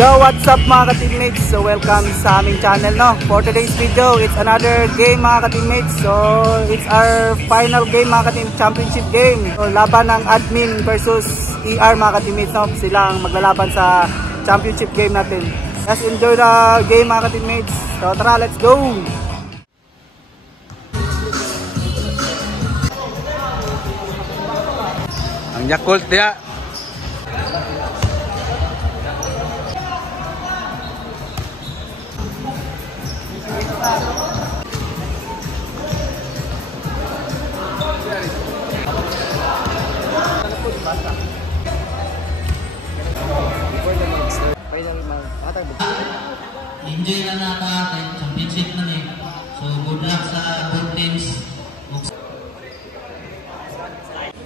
Yo, what's up mga ka-teammates? So welcome sa aming channel, no? For today's video, it's another game mga ka-teammates. So it's our final game mga ka-team, championship game. So laban ng admin versus ER mga ka-teammates, no? Silang maglalaban sa championship game natin. Let's enjoy the game mga ka-teammates. So tara, let's go! Ang Yakult dia. Enjoy na natin, championship na ni. So good luck sa both teams.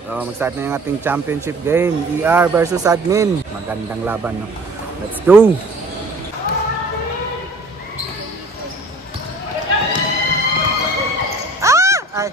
So mag-start na yung ating championship game, ER versus admin. Magandang laban, no? Let's go! Ay.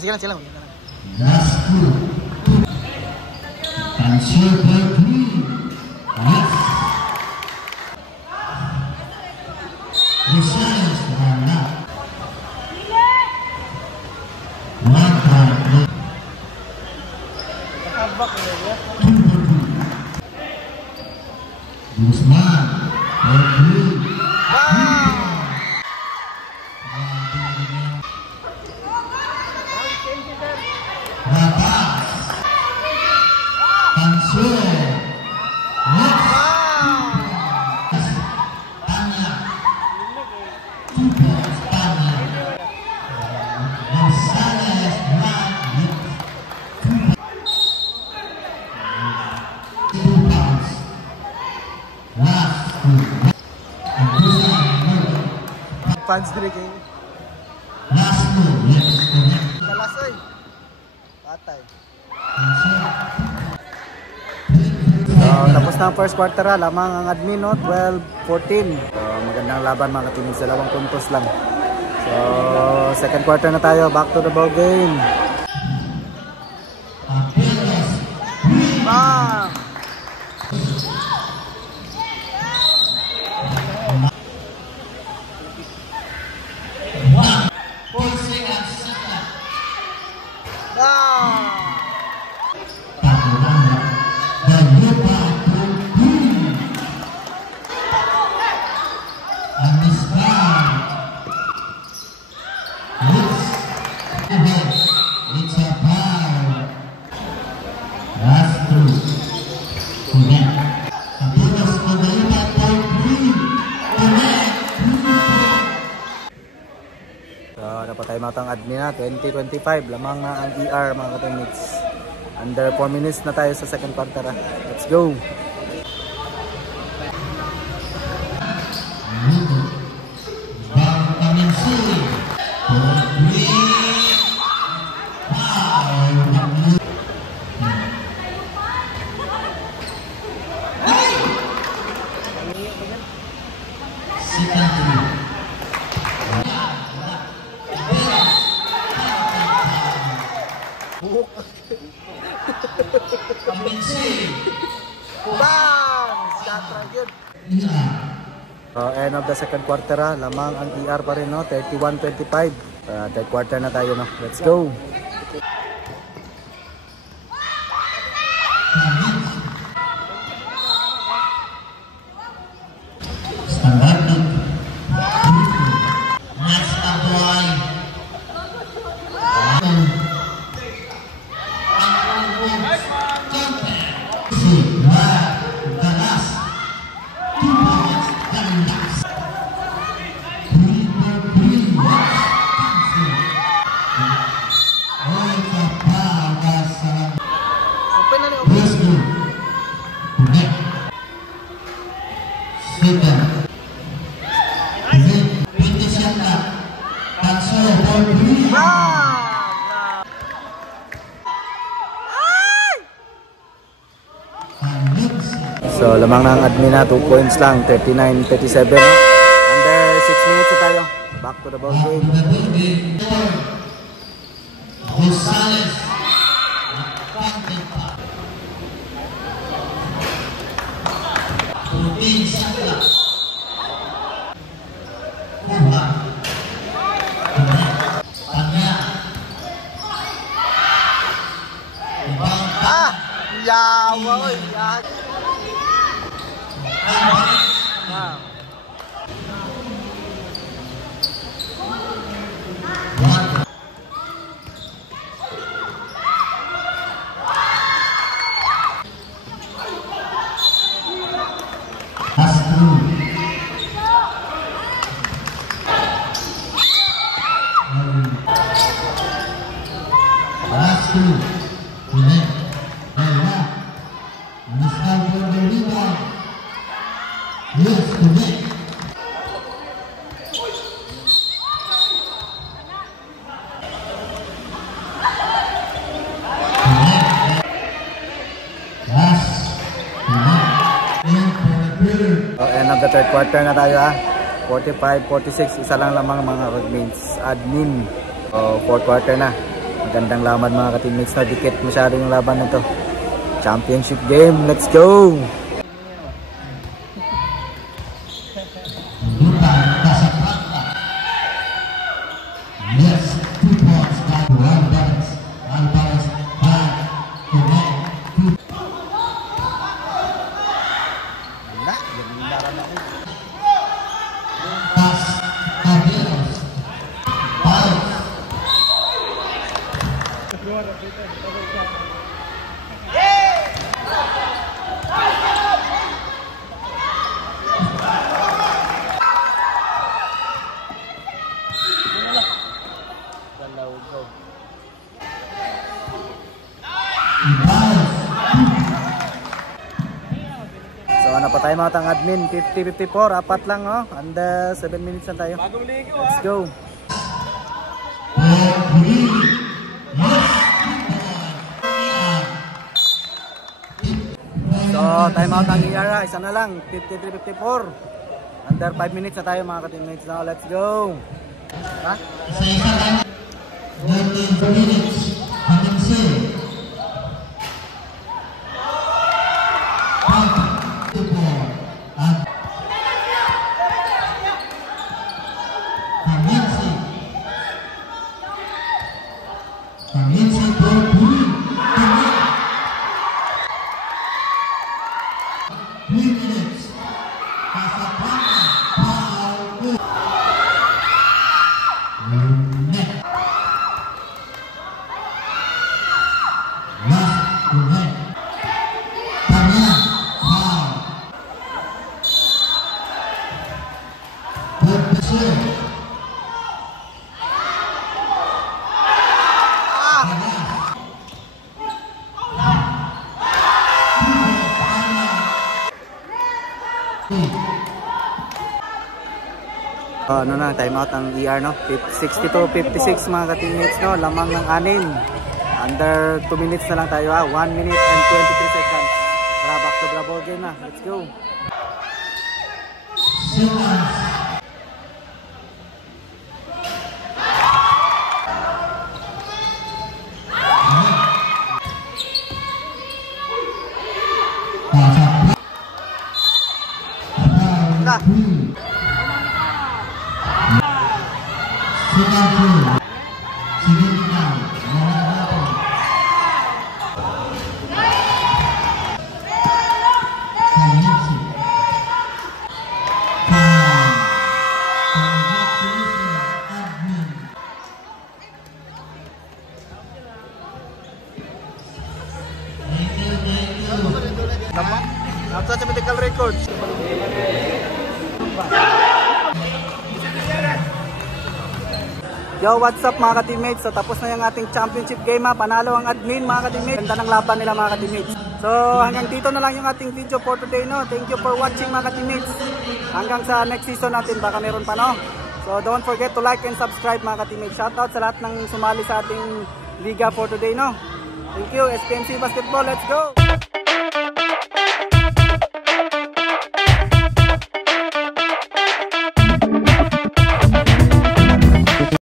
Sige lang, sige lang. Last two. Transfer by three. Yes. Rosales wala. One time. Guzman. Fans diri kay. Last two. Yes, correct. Kalasoy. Patay. So, tapos na ang first quarter, lamang ang admin, no? 12-14. So, magandang laban mga ka-teammates, 2 puntos lang. So, second quarter na tayo, back to the ball game. Bang! Dapat tayo matang admin na 20-25 lamang na ang ER mga ka-teammates. Under 4 minutes na tayo sa second quarter. Let's go! End of the second quarter, lamang ang ER pa rin, no? 31-25. Third quarter na tayo, no? Let's go! Stephen. 20 shot clock. Tanso for 3. So lamang ng admin na 2 points lang, 39-37. Under 6 minutes na tayo. Back to the ball game. Rosales. Putin Sakla. Kuha. Tanya. Yawa, end of the third quarter na tayo ha. 45-46, isa lang lamang mga teammates. Admin. Fourth quarter na. Magandang laban mga ka-teammates na. Dikit masyado yung laban na to. Championship game. Let's go! So ano pa tayo mga tang admin, 50-54, apat lang oh, under 7 minutes na tayo. Let's go. So time out ang Iara, isa na lang, 53-54. Under 5 minutes na tayo mga ka-teammates now, let's go. Ha? 13 minutes. Ano na, time out ang ER no. 62-56 mga ka-teammates no, lamang ng 6. Under 2 minutes na lang tayo ha. 1 minute and 23 seconds. Tara, back to the ball game na. Let's go. After sa medical records. Yo, what's up mga ka-teammates? So tapos na yung ating championship game ha. Panalo ang admin mga ka-teammates. Ganda ng laban nila mga ka-teammates. So hanggang dito na lang yung ating video for today, no. Thank you for watching mga ka-teammates. Hanggang sa next season natin, baka meron pa, no. So don't forget to like and subscribe mga ka-teammates. Shoutout sa lahat ng sumali sa ating liga for today, no. Thank you, SPMC Basketball. Let's go!